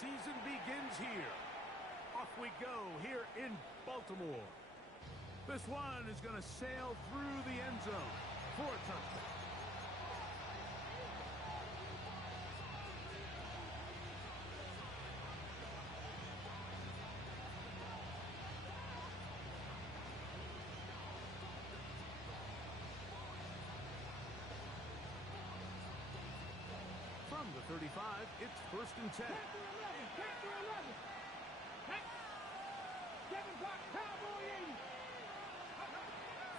season begins here. Off we go here in Baltimore. This one is going to sail through the end zone for a touchdown. From the 35, it's 1st and 10.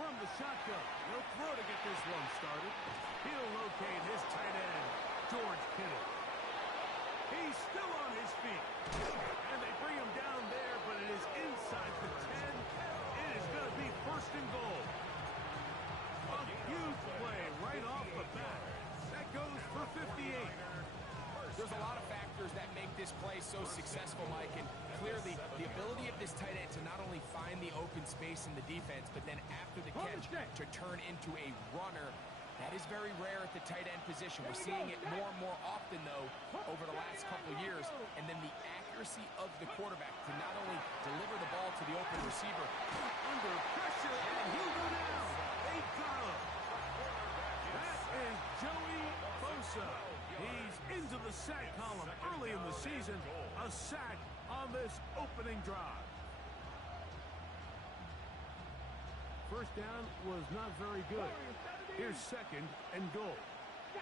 From the shotgun, he'll throw to get this one started. He'll locate his tight end, George Kittle. He's still on his feet. And they bring him down there, but it is inside the 10. It is going to be 1st and goal. A huge play right off the bat. That goes for 58. There's a lot of factors that make this play so successful, Mike, and clearly the ability of this tight end to not only find the open space in the defense, but then after the catch to turn into a runner. That is very rare at the tight end position. We're seeing it more and more often, though, over the last couple of years. And then the accuracy of the quarterback to not only deliver the ball to the open receiver. Under pressure, and he'll go down. They got him. That is Joey Bosa. He's into the sack column early in the season. A sack on this opening drive. First down was not very good. Here's 2nd and goal. A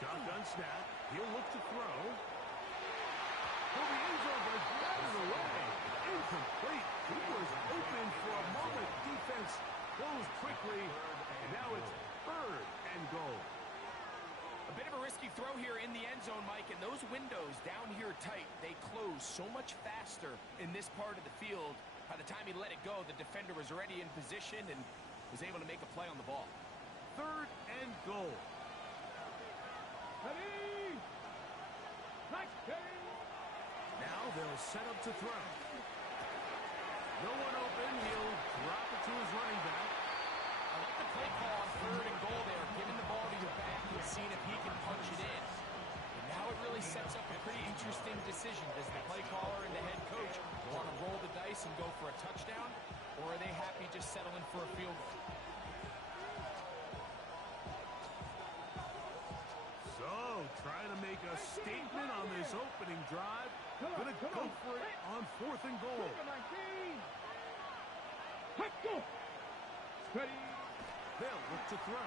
shotgun snap. He'll look to throw. For the end zone, but got it away. Incomplete. He was open for a moment. Defense goes quickly. And now it's 3rd and goal. A bit of a risky throw here in the end zone, Mike, and those windows down here tight, they close so much faster in this part of the field. By the time he let it go, the defender was already in position and was able to make a play on the ball. 3rd and goal. Now they'll set up to throw. No one open. He'll drop it to his running back. I like the play call on 3rd and goal there, giving the ball to your back and seeing if he can punch it in. And now it really sets up a pretty interesting decision. Does the play caller and the head coach want to roll the dice and go for a touchdown, or are they happy just settling for a field goal? So, trying to make a statement on this opening drive. Gonna go for it on 4th and goal. They'll look to throw.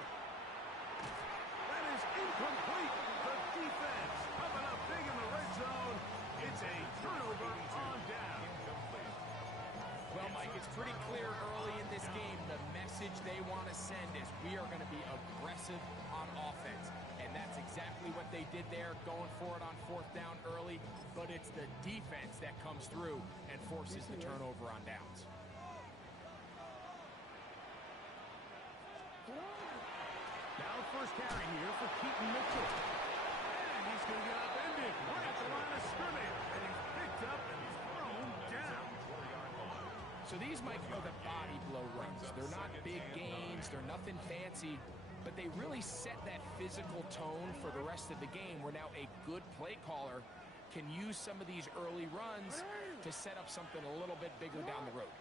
That is incomplete. The defense coming up big in the red zone. It's a turnover on down. Well, Mike, it's pretty clear early in this game the message they want to send is we are going to be aggressive on offense. And that's exactly what they did there, going for it on 4th down early. But it's the defense that comes through and forces the turnover on downs. Now first carry here for Keaton Mitchell. And he's going to get upended right at the line of scrimmage. And he's picked up and he's thrown down. So these, Mike, are the body blow runs. They're not big gains. They're nothing fancy. But they really set that physical tone for the rest of the game where now a good play caller can use some of these early runs to set up something a little bit bigger down the road.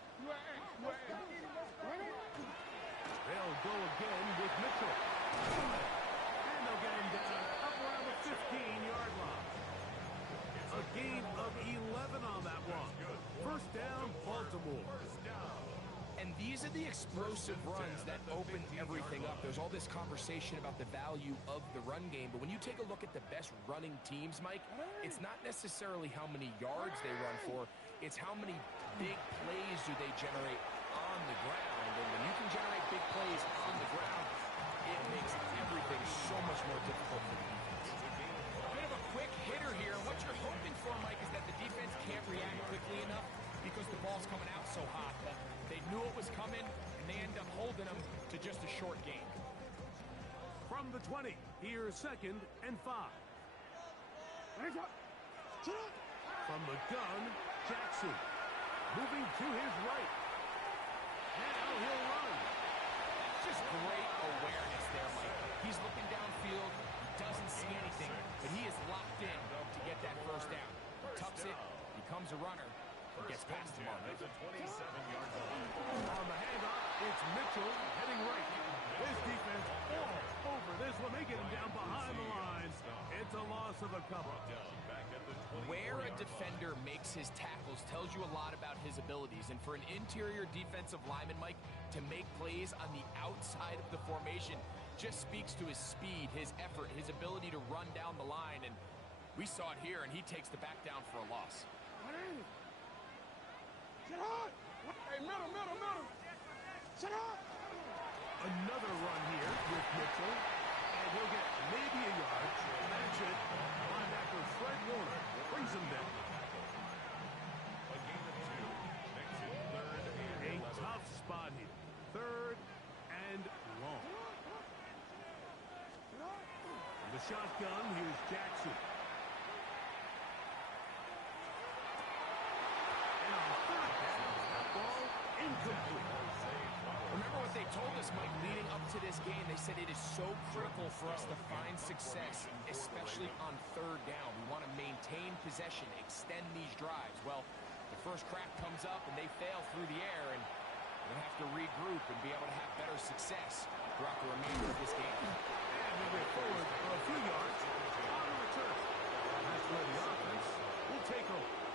They'll go again with Mitchell. And they'll get him down up around the 15-yard line. A gain of 11 on that one. First down, Baltimore. And these are the explosive runs that open everything up. There's all this conversation about the value of the run game, but when you take a look at the best running teams, Mike, it's not necessarily how many yards they run for, it's how many big plays do they generate on the ground. And when you can generate big plays on the ground, it makes everything so much more difficult for the defense. A bit of a quick hitter here. What you're hoping for, Mike, is that the defense can't react quickly enough because the ball's coming out so hot. But they knew it was coming, and they end up holding them to just a short gain. From the 20, here's 2nd and 5. From the gun, Jackson. Moving to his right. Now he'll run. Just great awareness there, Mike. He's looking switching anything, but he is locked in to get that first down. He tucks it, becomes a runner, and gets past the mark. On the handoff, it's Mitchell heading right. His defense all over this one. They get him down behind the lines. It's a loss of a couple. Where a defender makes his tackles tells you a lot about his abilities. And for an interior defensive lineman, Mike, to make plays on the outside of the formation just speaks to his speed, his effort, his ability to run down the line. And we saw it here, and he takes the back down for a loss. Hey, middle. Sit up. Another run here with Mitchell. And he'll get maybe a yard. That's it. Linebacker Fred Warner brings him down. A tough spot here. Third and long. On the shotgun, here's Jackson. And on third down, that ball incomplete. Remember what they told us, Mike, leading up to this game. They said it is so critical for us to find success, especially on third down. We want to maintain possession, extend these drives. Well, the first crack comes up, and they fail through the air, and they'll have to regroup and be able to have better success throughout the remainder of this game. And we go forward for a few yards on the return. That's where the offense will take over.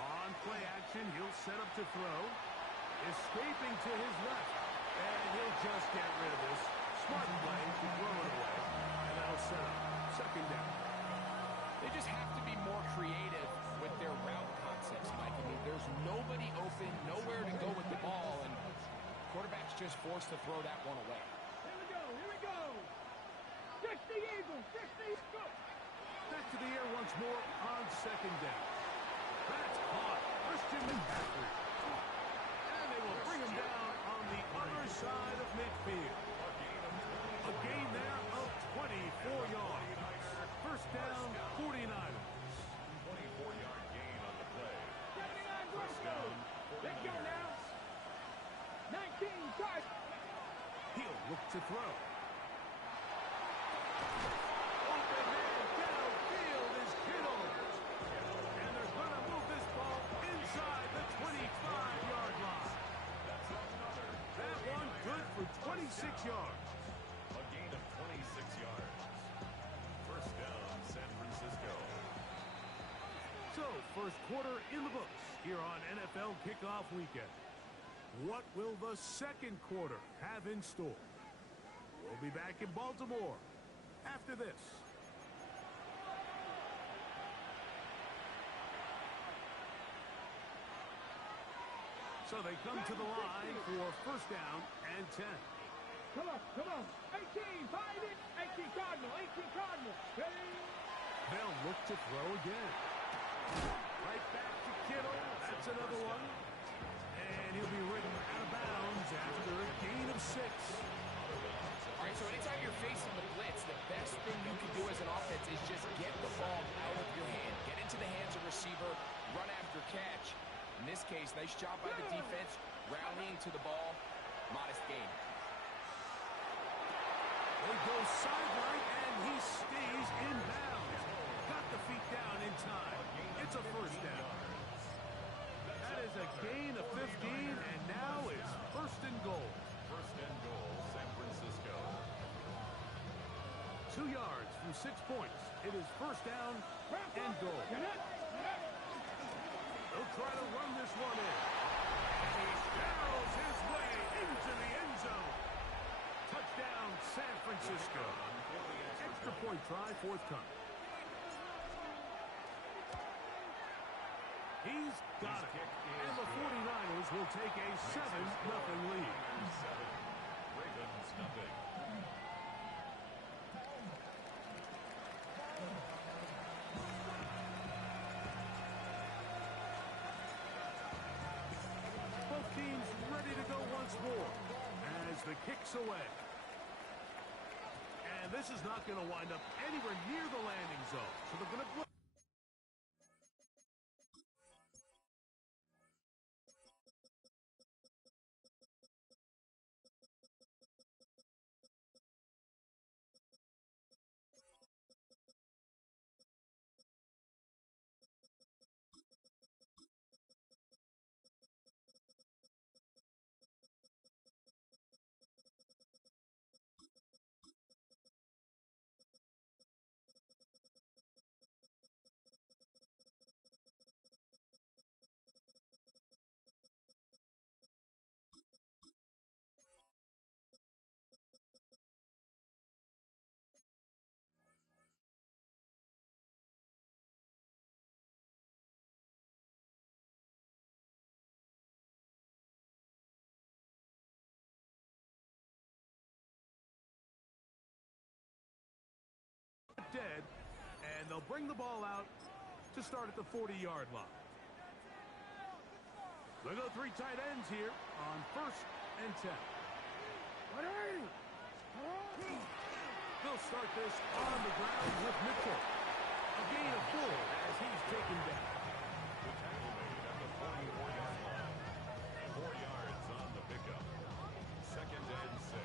On play action, he'll set up to throw. Escaping to his left. And he'll just get rid of this. Smart play to throw it away. And that'll set up second down. They just have to be more creative with their route concepts, Mike. I mean, there's nobody open, nowhere to go with the ball, and quarterback's just forced to throw that one away. Here we go. 60 Eagles, 60, go. Back to the air once more on second down. That's caught. Christian McCaffrey. And they will bring him down on the other side of midfield. A gain there of 24 yards. First down, 49ers. 24-yard gain on the play. 79 First down, 49ers. Let's go now. 19 touch. He'll look to throw. Open man downfield is Kittle. And they're going to move this ball inside the 25-yard line. That one good for 26 yards. A gain of 26 yards. First down, San Francisco. So, first quarter in the books here on NFL Kickoff Weekend. What will the second quarter have in store? We'll be back in Baltimore after this. So they come to the line for first down and 10. Come on. 18, find it. 18 Cardinal. Ready? They'll look to throw again. Right back to Kittle. That's another one. And he'll be ridden out of bounds after a gain of 6. All right, so anytime you're facing the blitz, the best thing you can do as an offense is just get the ball out of your hand. Get into the hands of receiver, run after catch. In this case, nice job by the defense, rallying to the ball. Modest gain. They go sideline, and he stays in bounds. Got the feet down in time. It's a first down. That is a gain of 15, and now it's first and goal. First and goal, San Francisco. 2 yards from 6 points. It is first down and goal. They'll try to run this one in. And he barrels his way into the end zone. Touchdown, San Francisco. Extra point try forthcoming. He's got it. And the 49ers will take a 7-0 lead. Ravens nothing. Both teams ready to go once more as the kick's away. And this is not going to wind up anywhere near the landing zone. So they're going to they'll bring the ball out to start at the 40-yard line. They'll go three tight ends here on 1st and 10. They'll start this on the ground with Mitchell. A gain of 4 as he's taken down. The tackle made at the 44-yard line. 4 yards on the pickup. 2nd and 6.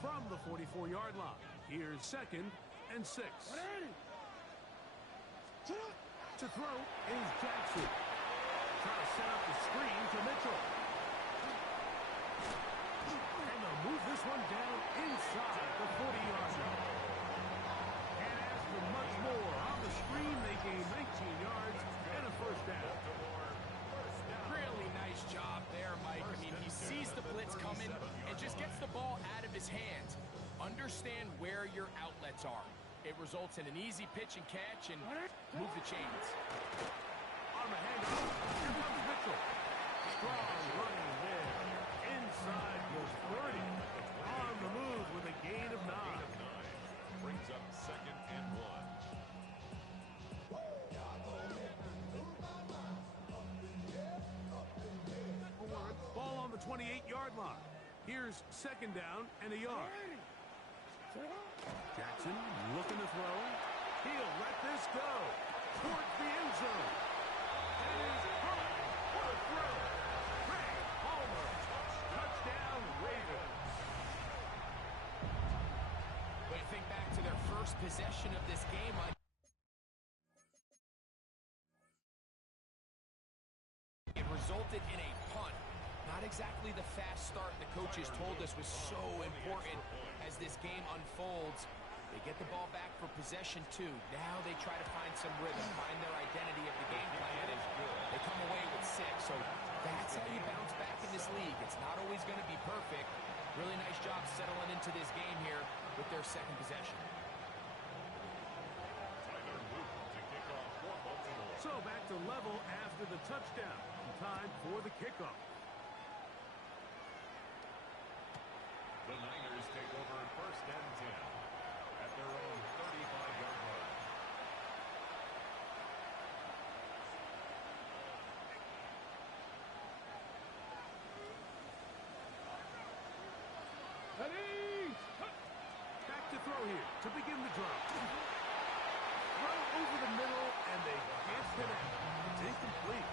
From the 44-yard line, here's 2nd and 6. To throw is Jackson. Trying to set up the screen to Mitchell. And they'll move this one down inside the 40-yard line. And as for much more, on the screen they gain 19 yards and a 1st down. Really nice job there, Mike. I mean, he sees the blitz coming and just gets the ball out of his hands. Understand where your outlets are. It results in an easy pitch and catch and move the chains. On the handoff, here comes Mitchell. Strong running there. Inside goes 30. On the move with a gain of 9. Brings up 2nd and 1. Ball on the 28-yard line. Here's 2nd down and a yard. Jackson looking to throw. He'll let this go towards the end zone. And he's hurt. What a throw. Trey Palmer. Touchdown Ravens. When you think back to their first possession of this game, Mike, it resulted in a punt. Not exactly the fast start the coaches told us was so important as this game unfolds. They get the ball back for possession 2. Now they try to find some rhythm, find their identity of the game plan, and they come away with 6. So that's how you bounce back in this league. It's not always going to be perfect. Really nice job settling into this game here with their 2nd possession. Tyler Luke to kick off for Baltimore. So back to level after the touchdown. Time for the kickoff. The Niners take over 1st and 10 at their own 35-yard line. Back to throw here to begin the drive. Throw over the middle, and they can't connect. It's incomplete.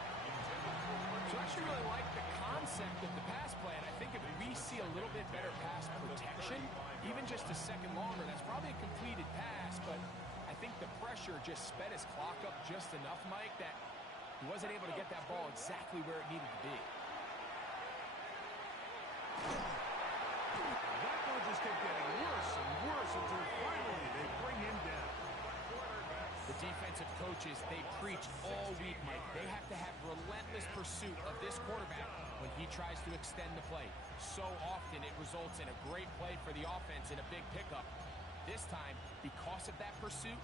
So I actually really like the concept of the pass plan. I think if we see a little bit better pass protection, even just a second longer, that's probably a completed pass, but I think the pressure just sped his clock up just enough, Mike, that he wasn't able to get that ball exactly where it needed to be. That one just kept getting worse and worse until finally they bring him down. The defensive coaches, they preach all week, Mike. They have to have relentless pursuit of this quarterback when he tries to extend the play. So often it results in a great play for the offense and a big pickup. This time, because of that pursuit,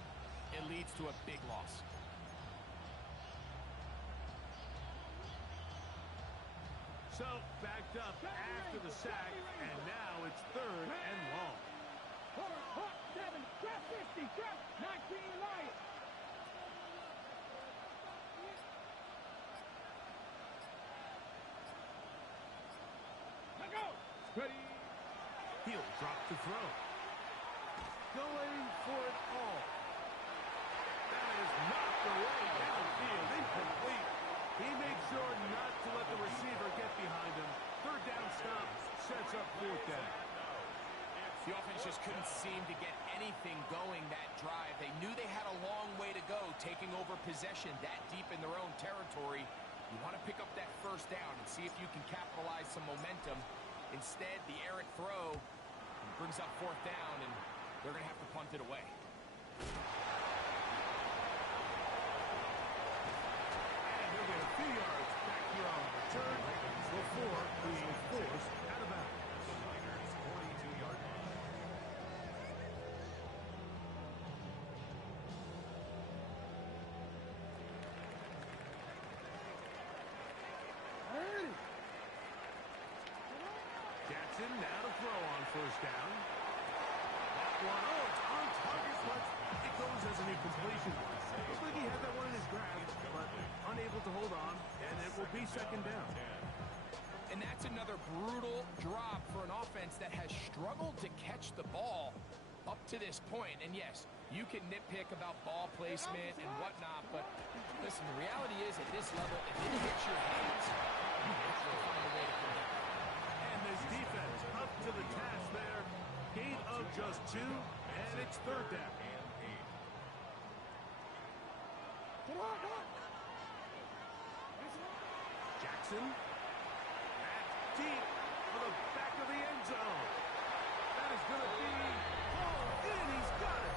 it leads to a big loss. So backed up after the sack, and now it's 3rd and long. 7, trap 50, trap 19 Lions. Ready. He'll drop to throw. Going for it all. That is knocked away downfield, incomplete. He made sure not to let the receiver get behind him. 3rd down stop sets up 4th down. The offense just couldn't seem to get anything going that drive. They knew they had a long way to go, taking over possession that deep in their own territory. You want to pick up that 1st down and see if you can capitalize some momentum. Instead, the errant throw brings up 4th down, and they're going to have to punt it away. And they'll get a few yards back here on return before being forced out of bounds. The Niners 42-yard line. Jackson now to throw on first down. That one, oh, it's on target, but it goes as an incompletion. Looks like he had that one in his grasp, but unable to hold on, and it will be second down. And that's another brutal drop for an offense that has struggled to catch the ball up to this point. And yes, you can nitpick about ball placement and whatnot, but listen, the reality is at this level, if it hits your hands, you'll find a way to connect. And this defense up to the task there. Gain of just 2, and it's third down. Jackson. That's deep for the back of the end zone. That is going to be hauled in. He's got it.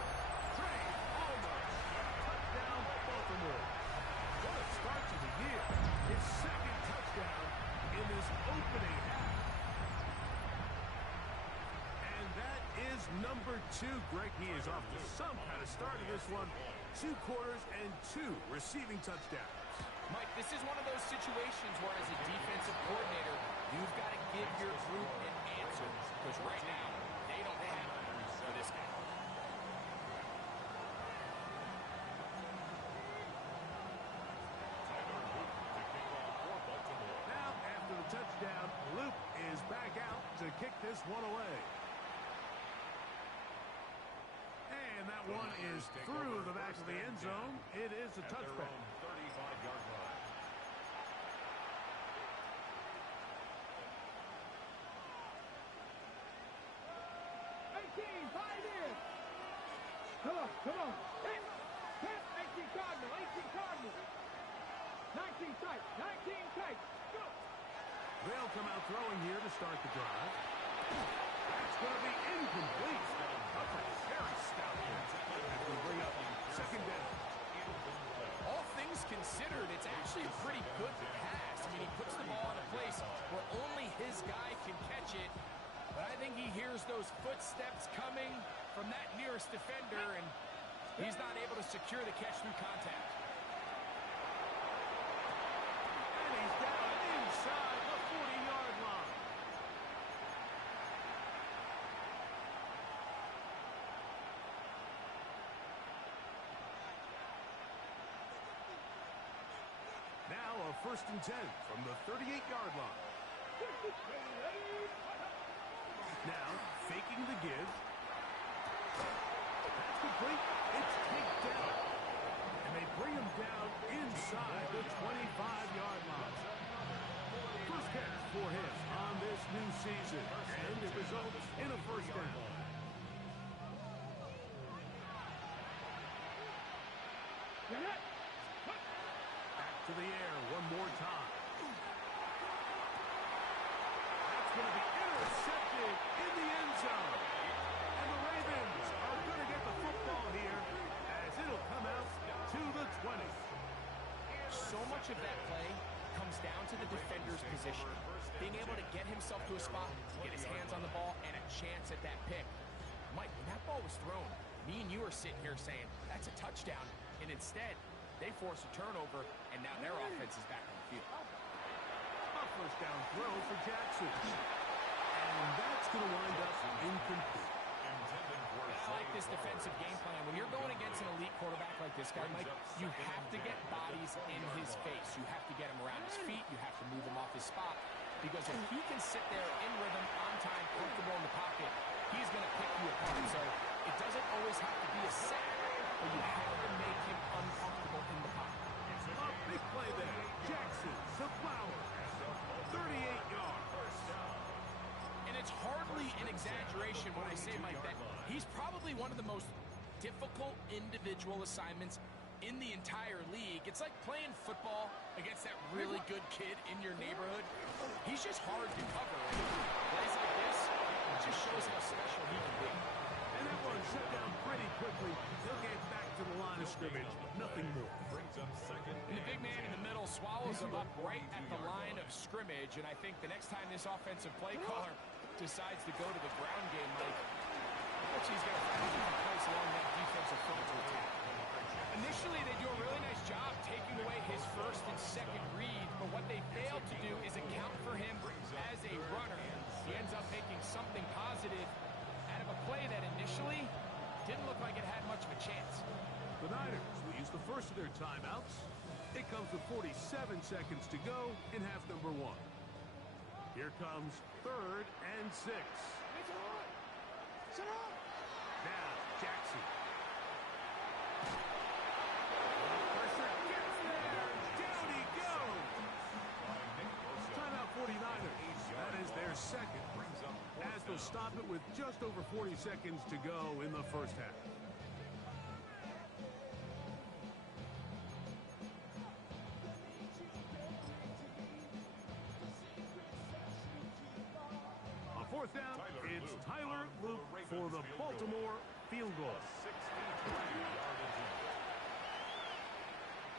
Trey almost. Touchdown, Baltimore. What a start to the year. His second touchdown in this opening half. And that is number 2. Greg, he is off to some kind of start in this one. 2 quarters and 2 receiving touchdowns. Mike, this is one of those situations where as a defensive coordinator, you've got to give your group an answer. Because right now, they don't have it for this game. Now, after the touchdown, Luke is back out to kick this one away. And that one is through the back of the end zone. It is a touchback. 35-yard line. Come on. 10, 18 Cardinal, 18 Cardinal. 19 tight, 19 tight. Go. They'll come out throwing here to start the drive. That's going to be incomplete. That's a very stout hit. As we bring up second down. All things considered, it's actually a pretty good pass. I mean, he puts the ball in a place where only his guy can catch it. But I think he hears those footsteps coming from that nearest defender, and he's not able to secure the catch through contact. And he's down inside the 40-yard line. Now a 1st and 10 from the 38-yard line. Now faking the give. That's complete. It's taken down. And they bring him down inside the 25-yard line. First catch for him on this new season. And it results in a first down. Back to the air one more time. That's going to be intercepted in the end zone. And the Ravens are going to get the football here as it'll come out to the 20. So much of that play comes down to the defender's position. Being able to get himself to a spot, get his hands on the ball, and a chance at that pick. Mike, when that ball was thrown, me and you are sitting here saying, that's a touchdown. And instead, they force a turnover, and now their offense is back on the field. A first down throw for Jackson. And that's going to wind up incomplete. I like this defensive game plan. When you're going against an elite quarterback like this guy, Mike, you have to get bodies in his face. You have to get him around his feet. You have to move him off his spot. Because if he can sit there in rhythm, on time, comfortable in the pocket, he's going to pick you apart. So it doesn't always have to be a sack, but you have to make him uncomfortable in the pocket. A big play there. Jackson to Flowers. 38 yards. And it's hardly an exaggeration when I say, Mike, that he's probably one of the most difficult individual assignments in the entire league. It's like playing football against that really good kid in your neighborhood. He's just hard to cover. Plays like this, it just shows how special he can be. And that one shut down pretty quickly. He'll get back to the line of scrimmage. Nothing more. Brings up second. And the big man in the middle swallows him up right at the line of scrimmage. And I think the next time this offensive play caller decides to go to the ground game, Mike, he's going to find a different place along that defensive front to attack. Initially, they do a really nice job taking away his first and second read, but what they failed to do is account for him as a runner. He ends up making their timeouts. It comes with 47 seconds to go in half number one. Here comes 3rd and 6. Now, Jackson. Pressure gets there. Down he goes. Timeout 49ers. That is their second. As they'll stop it with just over 40 seconds to go in the first half. On 4th down, it's Tyler Luke for the Baltimore field goal.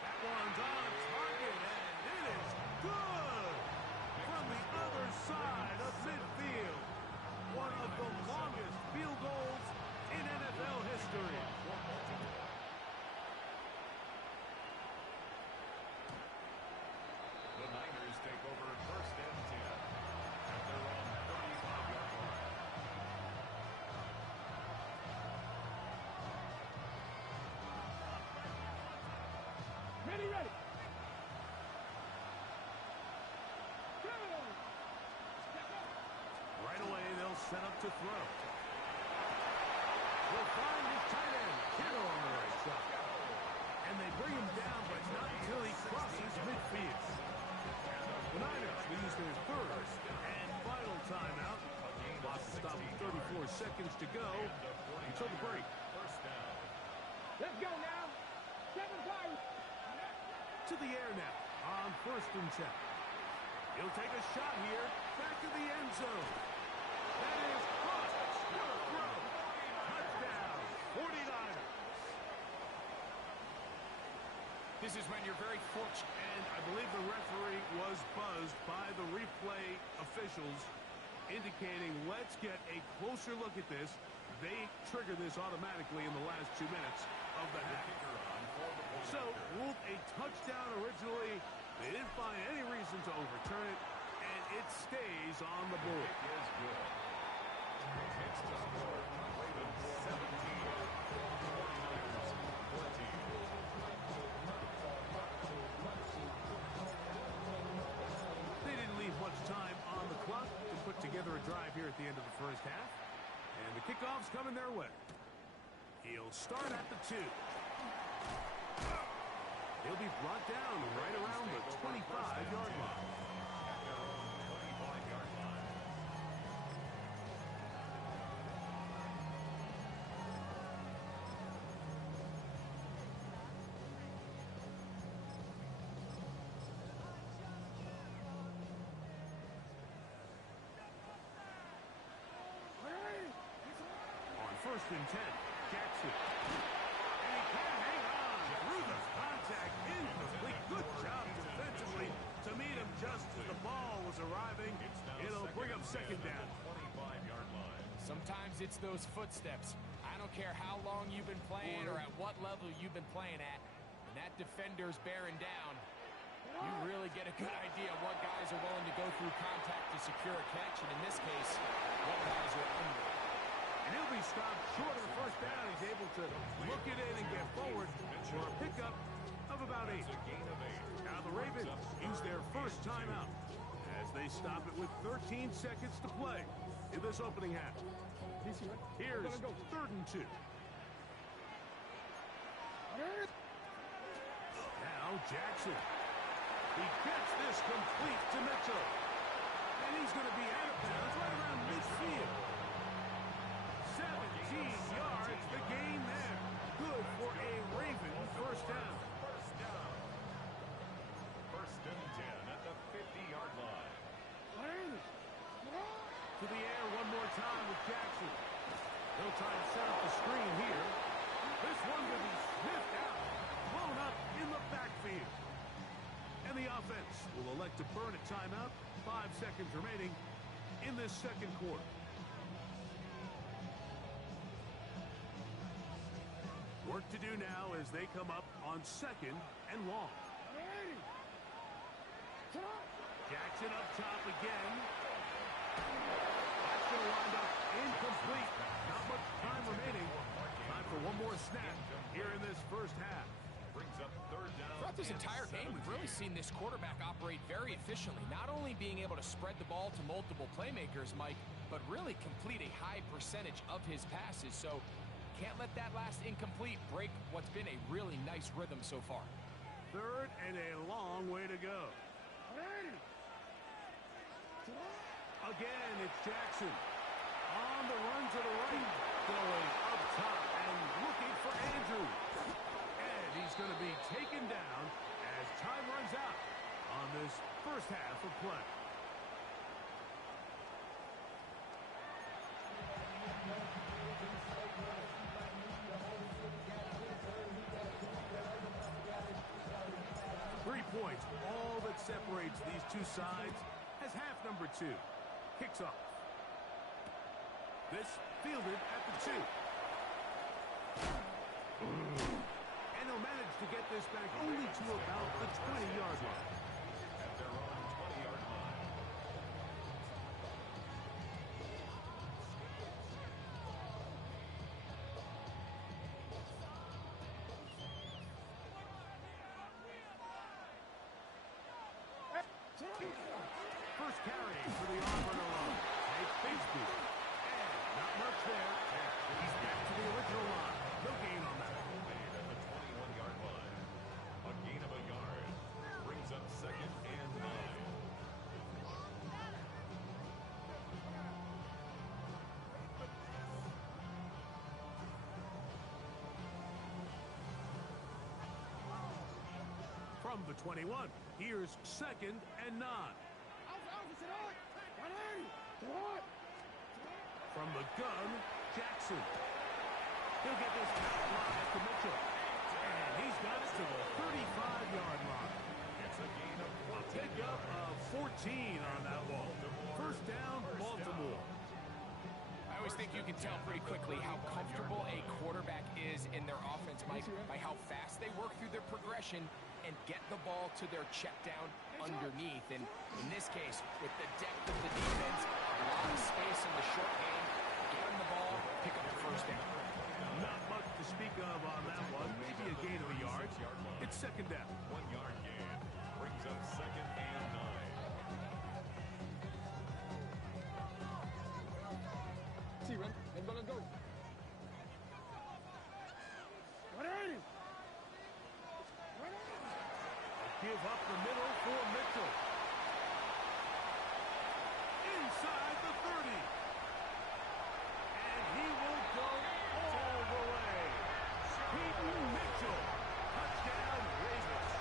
That one's on target, and it is good from the other side of midfield. One of the longest field goals in NFL history. The Niners take over 1st and 10 at their own 35-yard line. Ready. Right away, they'll set up to throw. He'll find his tight end, Kittle, on the right side. And they bring him down, but not until he crosses midfield. The Niners use their 3rd and final timeout. Clock to stop with 34 seconds to go until the break. Let's go now. 7 times. To the air now on 1st and 10. He'll take a shot here, back to the end zone. That is caught. What a throw. Touchdown, 49ers. This is when you're very fortunate. And I believe the referee was buzzed by the replay officials indicating, let's get a closer look at this. They trigger this automatically in the last 2 minutes of the half. So, ruled a touchdown originally. They didn't find any reason to overturn it, and it stays on the board. They didn't leave much time on the clock to put together a drive here at the end of the first half. And the kickoff's coming their way. He'll start at the 2. He'll be brought down right around the 25-yard line. On 1st and 10, Jackson. And he can't hang on through the contact. Incomplete. Good job defensively to meet him just as the ball was arriving. It'll bring up 2nd down. 25-yard line. Sometimes it's those footsteps. I don't care how long you've been playing or at what level you've been playing at. When that defender's bearing down, you really get a good idea of what guys are willing to go through contact to secure a catch. And in this case, what guys are under. And he'll be stopped short of the 1st down. He's able to look it in and get forward for a pickup of about 8. Now the Ravens use their 1st timeout as they stop it with 13 seconds to play in this opening half. Here's 3rd and 2. Now Jackson. He gets this complete to Mitchell. And he's going to be out of bounds right around midfield. 17 yards, the gain there. Good for a Ravens 1st down. 1st and 10 at the 50-yard line. To the air one more time with Jackson. He'll try to set up the screen here. This one will be sniffed out, blown up in the backfield. And the offense will elect to burn a timeout. 5 seconds remaining in this 2nd quarter. Work to do now as they come up on 2nd and long. Jackson up top again. That's going to wind up incomplete. Not much time remaining. Time for one more snap here in this first half. Brings up 3rd this entire game, we've really seen this quarterback operate very efficiently, not only being able to spread the ball to multiple playmakers, Mike, but really complete a high percentage of his passes. So can't let that last incomplete break what's been a really nice rhythm so far. Third and a long way to go. Again, it's Jackson. On the run to the right. Going up top and looking for Andrews. And he's going to be taken down as time runs out on this first half of play. Points, all that separates these two sides as half number 2 kicks off. This fielded at the 2. And they'll manage to get this back only to about the 20-yard line. At their own 20-yard line. First carry for the Auburn alone. Take Bigsby. And not much there. He's back to the original line. No gain on that. Made at the 21-yard line. A gain of a yard. Brings up 2nd and 9. From the 21, here's 2nd and 9. From the gun, Jackson. He'll get this back live to Mitchell. And he's got it to the 35-yard line. It's a gain of A pickup of 14 on that ball. First down, Baltimore. I always think you can tell pretty quickly how comfortable a quarterback is in their offense, Mike, by how fast they work through their progression and get the ball to their check down underneath. And in this case, with the depth of the defense, a lot of space in the short game, get them the ball, pick up the first down. Not much to speak of on that one. Maybe a gain of a yard. It's 2nd down. 1-yard gain. Brings up 2nd and 9. See, run. Let's go, let's go. Give up the middle for Mitchell. Inside the 30. And he will go all the way. Peyton Mitchell. Touchdown, Ravens.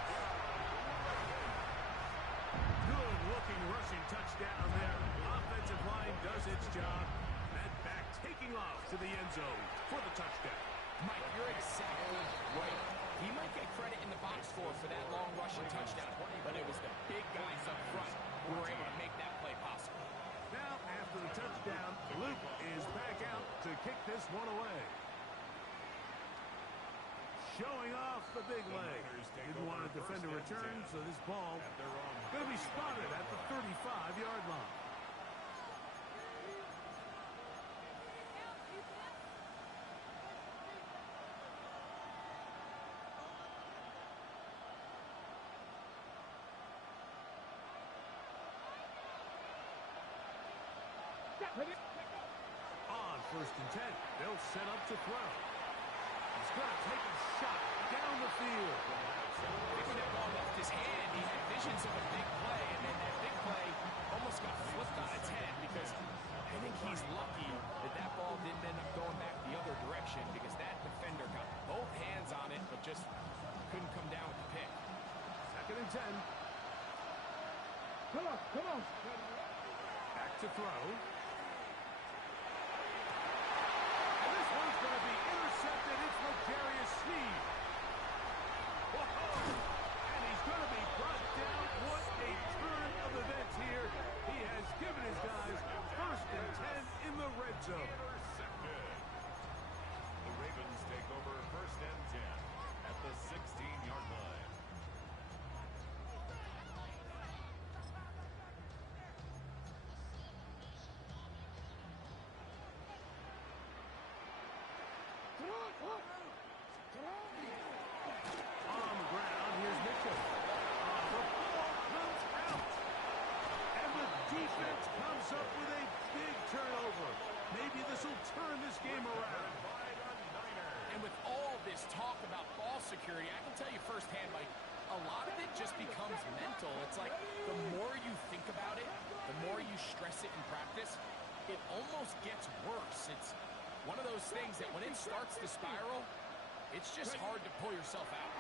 Good-looking rushing touchdown there. Offensive line does its job. That back taking off to the end zone for the touchdown. Mike, you're exactly right. He might get credit in the box score for that long rushing touchdown, but it was the big guys up front who were able to make that play possible. Now, after the touchdown, Luke is back out to kick this one away. Showing off the big leg. Didn't want to defend a return, so this ball going to be spotted at the 35-yard line. On 1st and 10, they'll set up to throw. He's going to take a shot down the field. When that ball left his hand, he had visions of a big play, and then that big play almost got flipped on its head because I think he's lucky that that ball didn't end up going back the other direction because that defender got both hands on it but just couldn't come down with the pick. 2nd and 10. Come on, come on. Back to throw. And this one's going to be intercepted. It's L'Jarius Sneed. Whoa! And he's going to be brought down. What a turn of events here. He has given his guys 1st and 10 in the red zone. Intercepted. The Ravens take over 1st and 10 at the 16-yard line. On the ground, here's Mitchell. with all this talk about ball security, I can tell you firsthand, Mike, a lot of it just becomes mental. It's like the more you think about it, the more you stress it in practice, it almost gets worse. It's one of those things that when it starts to spiral, it's just hard to pull yourself out.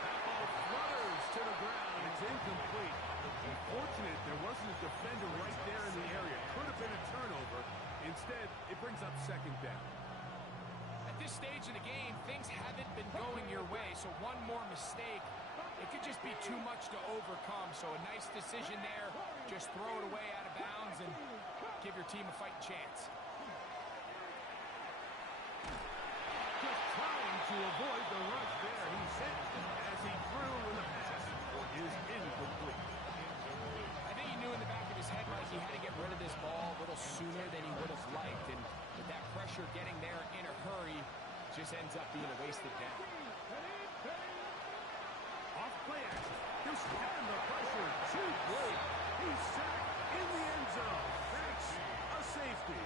That ball flutters to the ground. It's incomplete. Unfortunate there wasn't a defender right there in the area. Could have been a turnover. Instead, it brings up second down. At this stage of the game, things haven't been going your way, so one more mistake, it could just be too much to overcome. So a nice decision there. Just throw it away out of bounds and give your team a fighting chance. Just trying to avoid the rush there. He's hit as he threw when the pass is incomplete. I think he knew in the back of his head, Mike, he had to get rid of this ball a little sooner than he would have liked. And with that pressure getting there in a hurry, just ends up being a wasted down. Off play action. He'll stand the pressure. Too good. He's sacked in the end zone. That's a safety.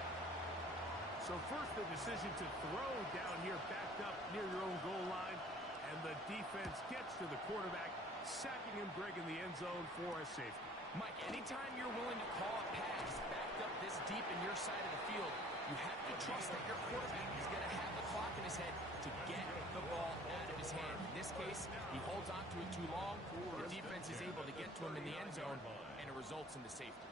So first the decision to throw down here backed up near your own goal line. And the defense gets to the quarterback, sacking him, Greg, in the end zone for a safety. Mike, anytime you're willing to call a pass backed up this deep in your side of the field, you have to trust that your quarterback is going to have the clock in his head to get the ball out of his hand. In this case, he holds on to it too long. The defense is able to get to him in the end zone, and it results in the safety.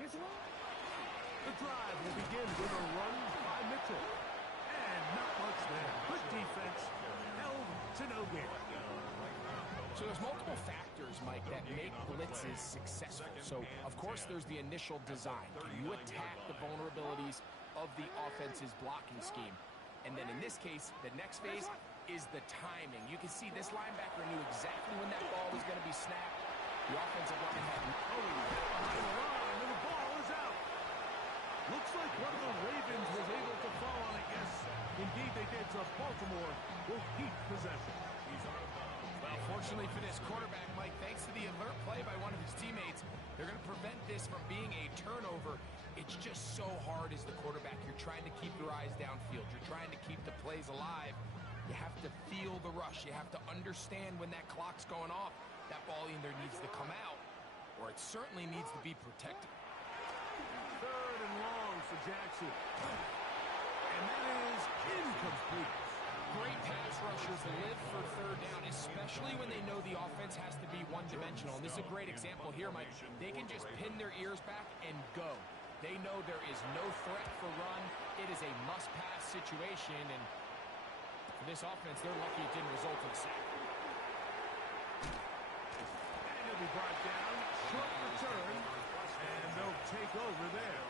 The drive will begin with a run by Mitchell. And not much there. Good defense. Held to no gain. So there's multiple factors, Mike, that make blitzes successful. So, of course, there's the initial design. Can you attack the vulnerabilities of the offense's blocking scheme? And then in this case, the next phase is the timing. You can see this linebacker knew exactly when that ball was going to be snapped. The offensive line had... Oh, behind the line, and the ball is out. Looks like one of the Ravens was able to fall on it. Yes, indeed they did. So Baltimore will keep possession. Well, fortunately for this quarterback, Mike, thanks to the alert play by one of his teammates, they're going to prevent this from being a turnover. It's just so hard as the quarterback. You're trying to keep your eyes downfield. You're trying to keep the plays alive. You have to feel the rush. You have to understand when that clock's going off. That ball either needs to come out, or it certainly needs to be protected. Third and long for Jackson. And that is incomplete. Great pass rushers live for third down, especially when they know the offense has to be one-dimensional. And this is a great example here, Mike. They can just pin their ears back and go. They know there is no threat for run. It is a must-pass situation, and for this offense, they're lucky it didn't result in a sack. And he'll be brought down. Short return. And they'll take over there.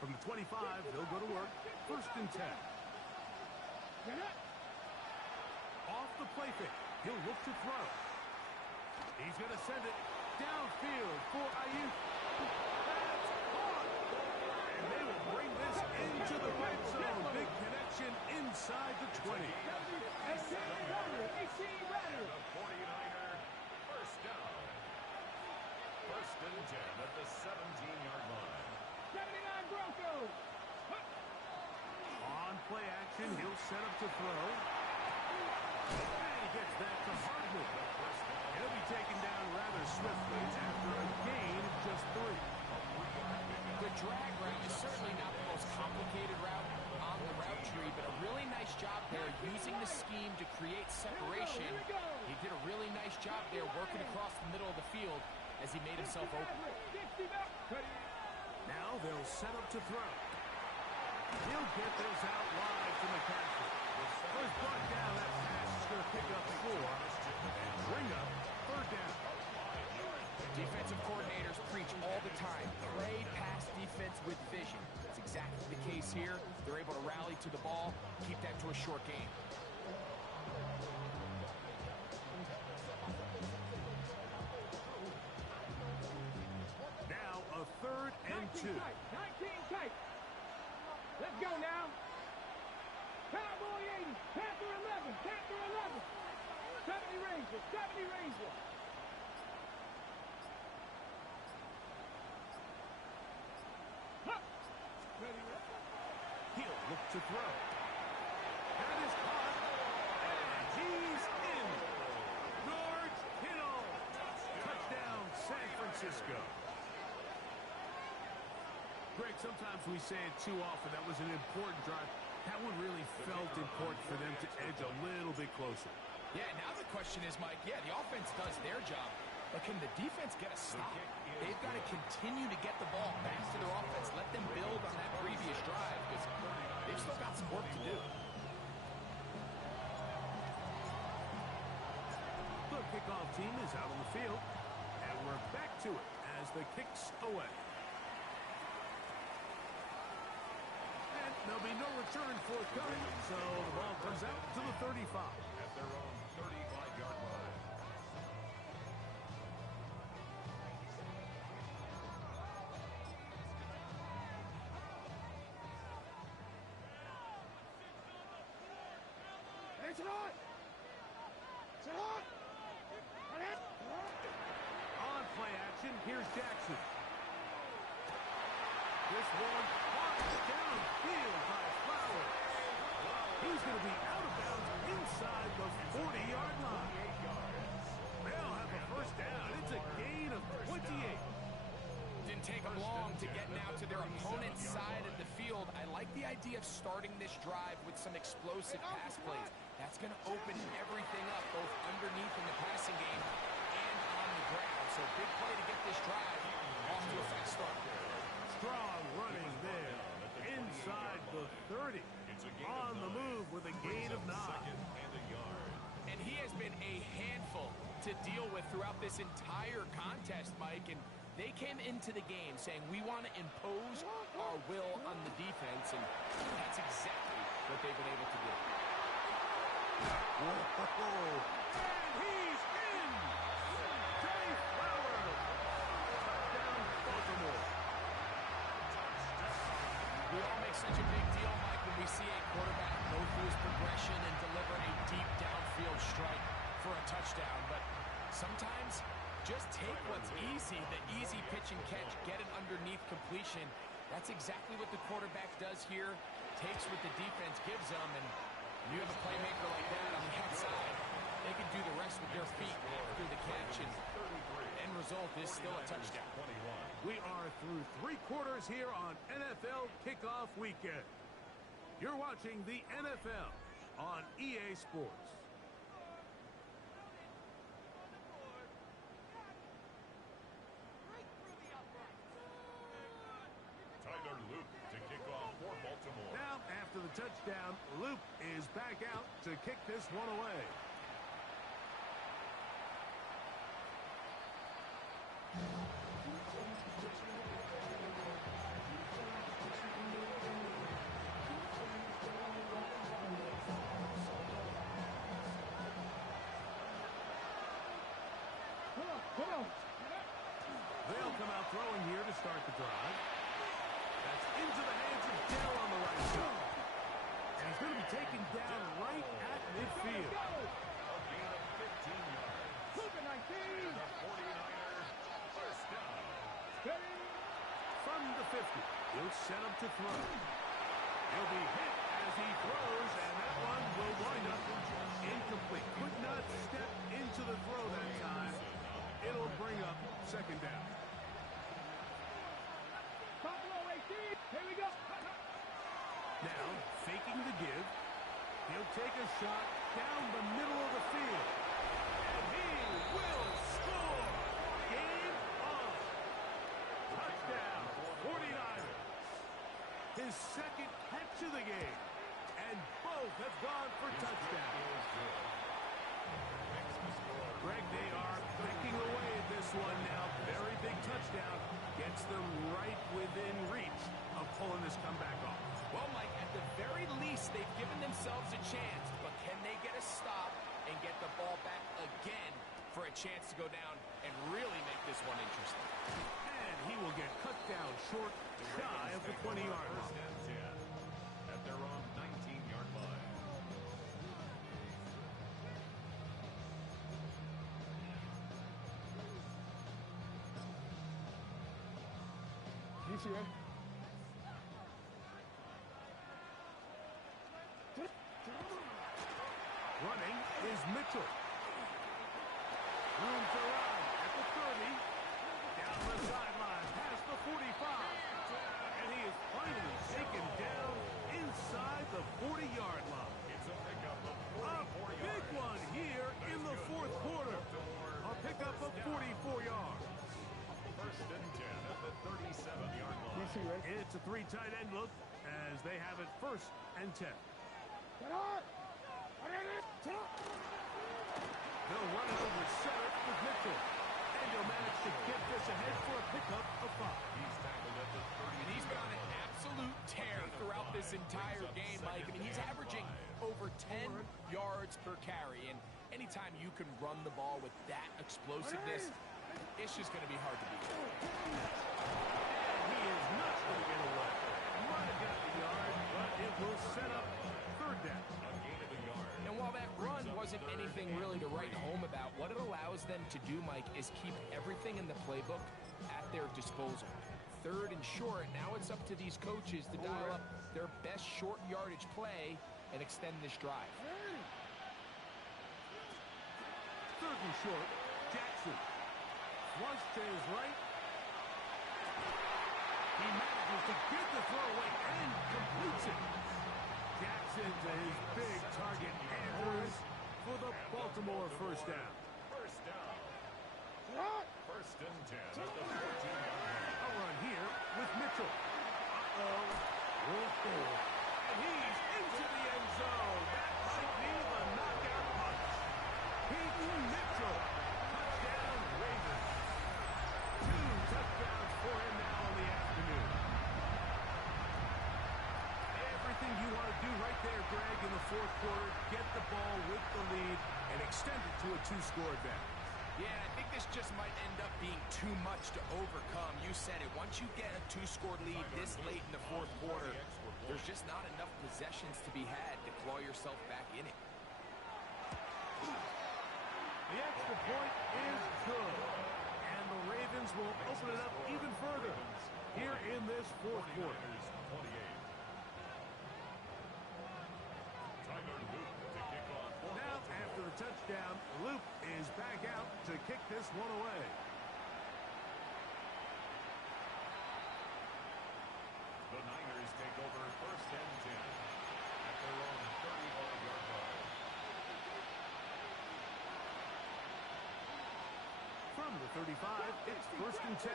From the 25, they'll go to work. First and 10. Off the play fake. He'll look to throw. He's going to send it downfield for Ayuk. That's caught. And they will bring this into the red zone. Big connection inside the 20. The 49er first down. First and 10 at the 17-yard line. 79 Broncos. On play action, he'll set up to throw. And he gets that to Hardman. He'll be taken down rather swiftly after a gain of just 3. The drag route is certainly not the most complicated route on the route tree, but a really nice job there using the scheme to create separation. He did a really nice job there working across the middle of the field as he made himself open. Now they'll set up to throw. He'll get this out wide to McCaffrey. First brought down, that pass is going to pick up 4 and bring up third down. Defensive coordinators preach all the time, play pass defense with vision. That's exactly the case here. They're able to rally to the ball, keep that to a short game. 2. 19 tight. Let's go now. Cowboy 80, Panther 11, Panther 11. 70 Ranger, 70 Ranger. Huh. Ready, He'll look to throw. That is caught. And he's in. George Kittle. Touchdown, San Francisco. Greg, sometimes we say it too often. That was an important drive. That one really felt important for them to edge a little bit closer. Yeah, now the question is, Mike, yeah, the offense does their job, but can the defense get a stop? They've got to continue to get the ball back to their offense. Let them build on that previous drive because they've still got some work to do. The kickoff team is out on the field, and we're back to it as the kick's away. And there'll be no return forthcoming, so the ball comes out to the 35. At their own 35-yard line. It's hot. It's hot. On play action, here's Jackson. This one caught downfield by Flowers. He's going to be out of bounds inside the 40-yard line. They'll have a first down. It's a gain of 28. Didn't take them long to get now to their opponent's side of the field. I like the idea of starting this drive with some explosive pass plays. That's going to open everything up, both underneath in the passing game and on the ground. So big play to get this drive off to a fast start. Strong running there. Inside the 30. On the move with a gain of 9. Second and a yard. And he has been a handful to deal with throughout this entire contest, Mike. And they came into the game saying, we want to impose our will on the defense. And that's exactly what they've been able to do. Whoa. And he's in. Trey Flowers. Touchdown, Baltimore. We all make such a big deal, Mike, when we see a quarterback go through his progression and deliver a deep downfield strike for a touchdown. But sometimes just take what's easy, the easy pitch and catch, get an underneath completion. That's exactly what the quarterback does here. Takes what the defense gives them, and you have a playmaker like that on the outside. They can do the rest with their feet after the catch, and end result is still a touchdown. We are through 3 quarters here on NFL Kickoff Weekend. You're watching the NFL on EA Sports. Tyler Luke to kick off for Baltimore. Now, after the touchdown, Luke is back out to kick this one away. Come on. They'll come out throwing here to start the drive. That's into the hands of Dell on the right side. And he's going to be taken down right at midfield. Go. A gain of 15 yards. Look at 19. The 49ers first down. Steady. From the 50, he'll set him to throw. He'll be hit as he throws, and that one will wind up incomplete. Could not step into the throw that time. It'll bring up second down. Buffalo 18. Here we go. Now, faking the give, he'll take a shot down the middle of the field. And he will score! Game on! Touchdown, 49ers. His second catch of the game. And both have gone for touchdowns. Greg, they are backing away at this one now. Very big touchdown. Gets them right within reach of pulling this comeback off. Well, Mike, at the very least, they've given themselves a chance, but can they get a stop and get the ball back again for a chance to go down and really make this one interesting? And he will get cut down short, shy of the 20-yard line. First and 10 at their own 19-yard line. You see that? Running is Mitchell. Room to run at the 30. Down the sideline, past the 45. And he is finally taken down inside the 40-yard line. It's a pickup of A 44 big yards. one here in the fourth quarter. A pickup of 44 yards. First and 10 at the 37-yard line. You see, right? It's a three tight end look as they have it first and 10. Get on! They'll run it over center with Mitchell. And he'll manage to get this ahead for a pickup of 5. He's tackled at the 30. And he's been on an absolute tear throughout this entire game, Mike. I mean, he's averaging over 10 yards per carry. And anytime you can run the ball with that explosiveness, it's just going to be hard to beat. And he is not going to get away. Might have got the yard, but it will set up third down. A gain of a yard. And while that run wasn't anything really to write home about, what it allows them to do, Mike, is keep everything in the playbook at their disposal. Third and short, now it's up to these coaches to dial up their best short yardage play and extend this drive. Third and short, Jackson. Flush to his right. He manages to get the throw away and completes it. Jackson to his big target, Andrews, for the Baltimore first down. First down. First and 10 at the 14-yard line. A run here with Mitchell. And he's into the end zone. That might be the knockout punch. Peyton Mitchell. Touchdown, Ravens. 2 touchdowns for him now in the afternoon. Everything you want to do right there, Greg, in the fourth quarter. Get the ball with the lead and extend it to a 2-score advantage. Yeah, I think this just might end up being too much to overcome. You said it. Once you get a 2-score lead this late in the fourth quarter, there's just not enough possessions to be had to claw yourself back in it. The extra point is good. And the Ravens will open it up even further here in this fourth quarter. 28. Tyler Luke to kick off. Now, after the touchdown, Luke is back out to kick this one away. The Niners take over first and 10 at their own 31-yard line. From the 35, it's first and 10.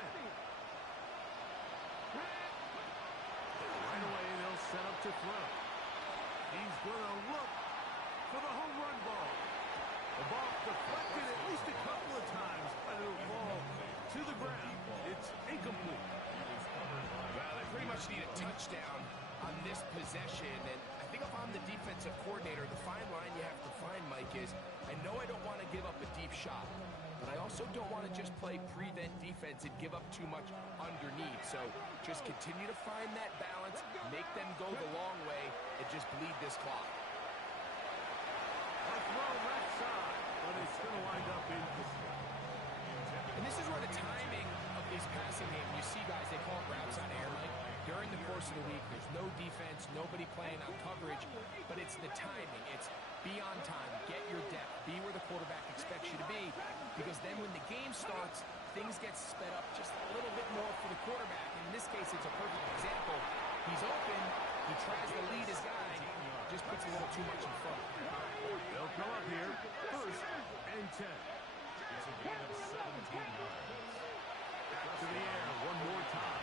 Right away, they'll set up to throw. He's going to look for the home run ball. The ball deflected at least a couple of times, but it'll fall to the ground. It's incomplete. Well, they pretty much need a touchdown on this possession, and I think if I'm the defensive coordinator, the fine line you have to find, Mike, is I know I don't want to give up a deep shot, but I also don't want to just play prevent defense and give up too much underneath. So just continue to find that balance, make them go the long way, and just bleed this clock. A throw left side, but it's going to wind up incomplete. And this is where the timing of these passing games, you see guys, they call it routes on air, Mike. During the course of the week, there's no defense, nobody playing on coverage, but it's the timing. It's be on time, get your depth, be where the quarterback expects you to be, because then when the game starts, things get sped up just a little bit more for the quarterback. In this case, it's a perfect example. He's open, he tries to lead his guy, just puts a little too much in front. They'll come up here, first and 10. It's a gain of 17 yards. Back to the air one more time.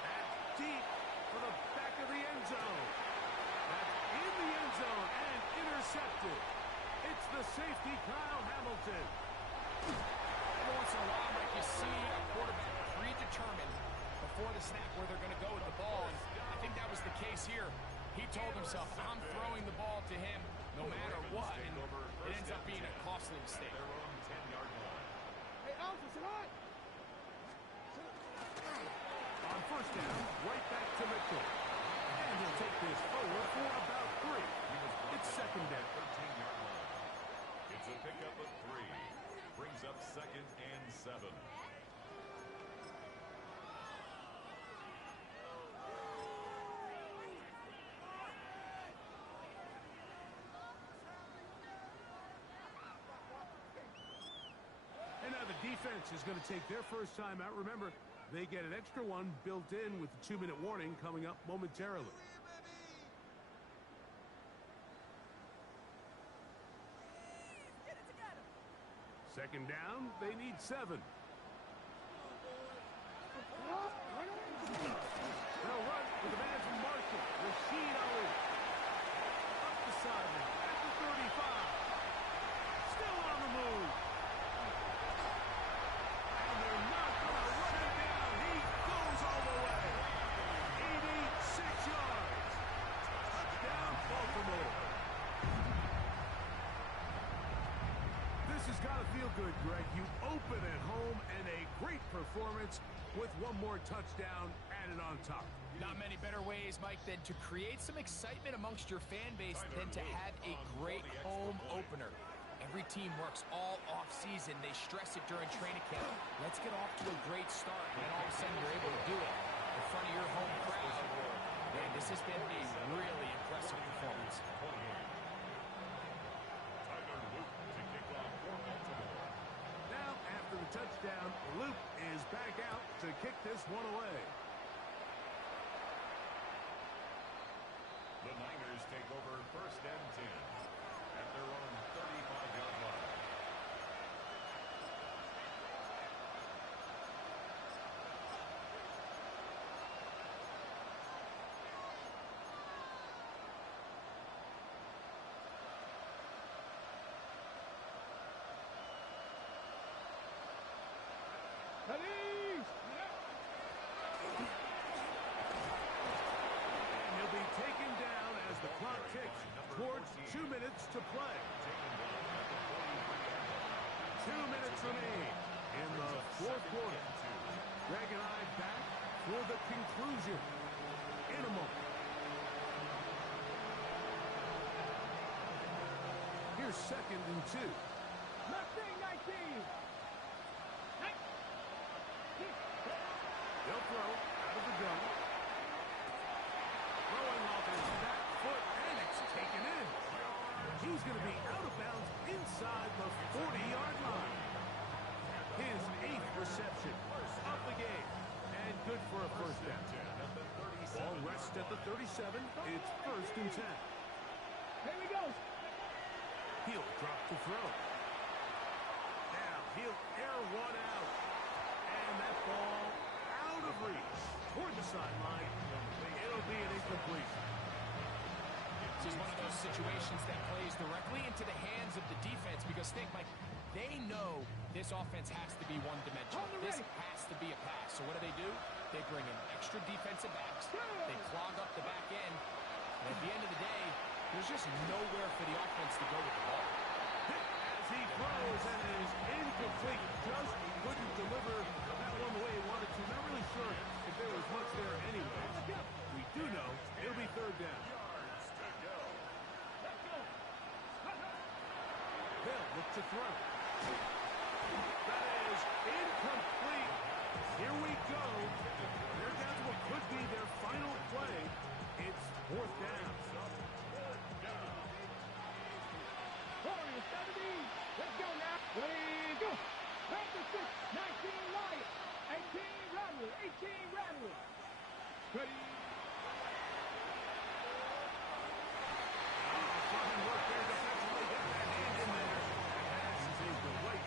That's deep for the back of the end zone. That's in the end zone and intercepted. It's the safety, Kyle Hamilton. Every once in a while, Mike, you see a quarterback predetermined before the snap where they're going to go with the ball, and I think that was the case here. He told himself, I'm throwing the ball to him no matter what, and it ends up being a costly mistake. Their own 10-yard line. Hey, Alpha, sit on! Sit First down, right back to Mitchell. And he'll take this forward for about 3. It's second down. 13-yard line. It's a pickup of 3. Brings up second and 7. And now the defense is going to take their first time out. Remember, they get an extra one built in with the 2-minute warning coming up momentarily. Second down, they need 7. They'll run with the man from Marshall, Rashid Ali. Up the sideline at the 35. Still on the move. And they're not going to run him down. He goes all the way. 86 yards. Touchdown, Baltimore. This has got to feel good, Greg. You open at home and a great performance with one more touchdown added on top. Not many better ways, Mike, than to create some excitement amongst your fan base than to have a great home opener. Every team works all off-season. They stress it during training camp. Let's get off to a great start, and then all of a sudden you're able to do it in front of your home crowd. Man, this has been a really impressive performance. Now, after the touchdown, Luke is back out to kick this one away. The Niners take over first and 10 at their own 35-yard line. Police! And he'll be taken down as the clock ticks towards 2 minutes to play. 2 minutes remain in the fourth quarter. Greg and I back for the conclusion in a moment. Here's second and 2. Mustang 19! They'll throw out of the gun. Throwing off his back foot, and it's taken in. He's going to be out of bounds inside the 40-yard line. His 8th reception of the game, and good for a first down. Ball rests at the 37. It's first and 10. Here we go. He'll drop to throw. Now he'll air one out. And that ball out of reach toward the sideline. It'll be an incompletion. This is one of those situations that plays directly into the hands of the defense because think, Mike, they know this offense has to be one-dimensional. This has to be a pass. So what do? They bring in extra defensive backs. They clog up the back end. And at the end of the day, there's just nowhere for the offense to go with the ball. As he throws, and it is incomplete. Just couldn't deliver that one the way he wanted to. Not really sure if there was much there anyway. We do know it'll be third down. They'll look to throw. That is incomplete. Here we go. They're down to what could be their final play. It's fourth down. Warriors 17. Let's go now. We go. Panther 6, 19 Lions. 18 Rattlers. 18 Rattlers. Ready. Fine work there defensively. Get that hand in there. That pass is incomplete.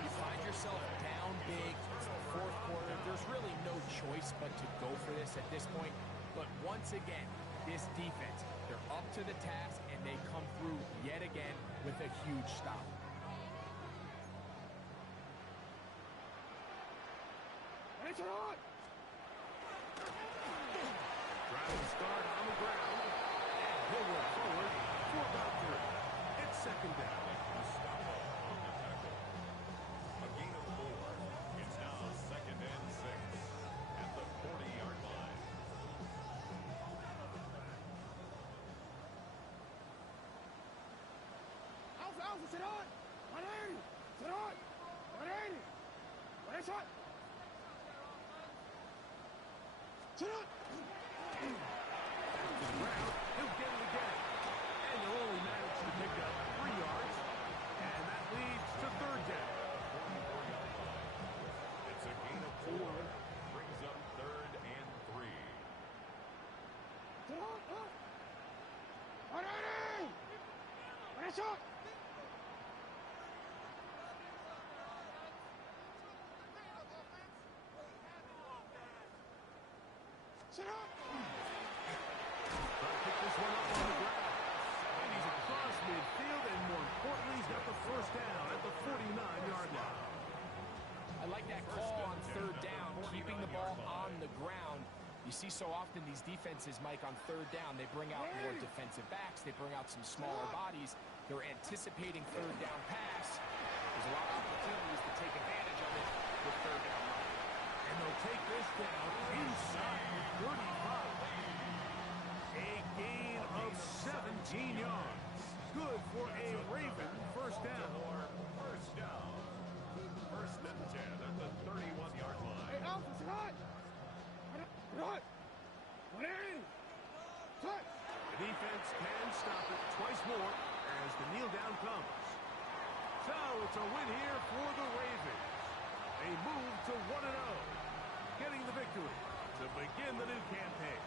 You find yourself down big. It's the fourth quarter. There's really no choice but to go for this at this point. But once again, this defense, they're up to the task, and they come through yet again with a huge stop. It's on. Driving start on the ground. And he'll work forward for about 3. It's second down. Mustafa on the tackle. A gain of 4. It's now second and 6 at the Nice shot. Sit up. To the ground. He'll get it again. And he'll only manage to pick up 3 yards. And that leads to third down. It's a gain of 4. Brings up 3rd and 3. Sit up. Ready. Nice shot. Sit up. Trying to pick this one up on the ground. And he's across midfield, and more importantly, he's got the first down at the 49-yard line. I like that call on third down, keeping the ball on the ground. You see so often these defenses, Mike, on third down, they bring out more defensive backs. They bring out some smaller bodies. They're anticipating third down pass. There's a lot of opportunities to take advantage of it with third down. And they'll take this down inside the 35. A gain of 17 yards. Good for a Raven first down. First down. 1st and 10 at the 31-yard line. Hey, Alpha, sit hot. Right. Ready. Touch. The defense can stop it twice more as the kneel down comes. So it's a win here for the Ravens. They move to 1-0, getting the victory to begin the new campaign.